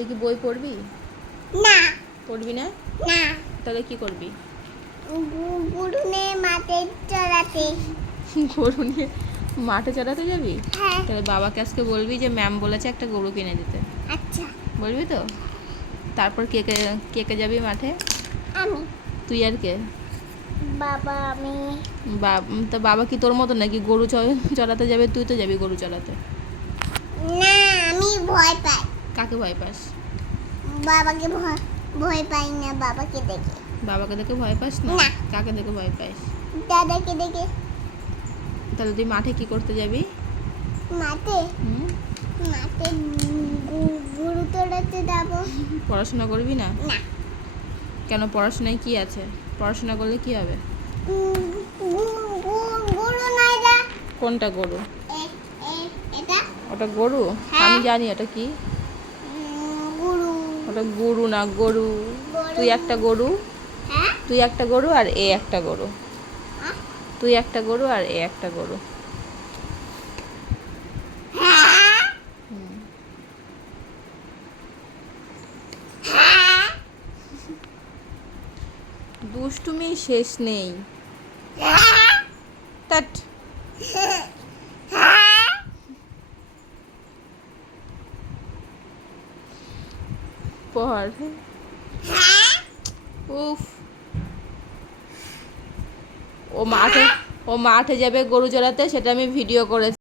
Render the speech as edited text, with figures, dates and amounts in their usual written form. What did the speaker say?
তুই কি বই পড়বি? না। পড়বি না? না। তাহলে কি করবি? গরু নিয়ে মাঠে চড়াতে। গরু নিয়ে মাঠে চড়াতে যাবি? হ্যাঁ। তাহলে বাবাকে আজকে বলবি যে ম্যাম বলেছে একটা গরু কিনে দিতে। আচ্ছা। বলবি তো? তারপর কে কে কে কে যাবি মাঠে? আমি। তুই আর কে? বাবা, আমি। তা বাবা কি তোর মতো নাকি গরু চড়াতে যাবে? তুই তো যাবি গরু চড়াতে। না, আমি ভয় পাই। কাকে ভয় পাস? বাবাকে ভয় পাই না, বাবাকে দেখে। বাবাকে দেখে ভয় পাস না? না। কাকে দেখে ভয় পাস? দাদাকে দেখে। তাহলে তুই মাঠে কি করতে যাবি? মাঠে হুম? মাঠে গরু চড়াতে যাবো। পড়াশোনা করবি না? না। কেন, পড়াশোনায় কি আছে? পড়াশোনা করলে কি হবে? গরু নাই যা। কোনটা গরু? এটা। ওটা গরু? হ্যাঁ। আমি জানি ওটা কি। গরু। ওটা গরু না, গরু। তুই একটা গরু, হ্যাঁ। তুই একটা গরু আর এ একটা গরু। হ্যাঁ? তুই একটা গরু আর এ একটা গরু। হ্যাঁ। হুম। হ্যাঁ। দুষ্টুমি শেষ নেই। হ্যাঁ। তাট। হ্যাঁ। পড়। হ্যাঁ। উফ। ও মাঠে যাবে গরু চড়াতে, সেটা আমি ভিডিও করেছি।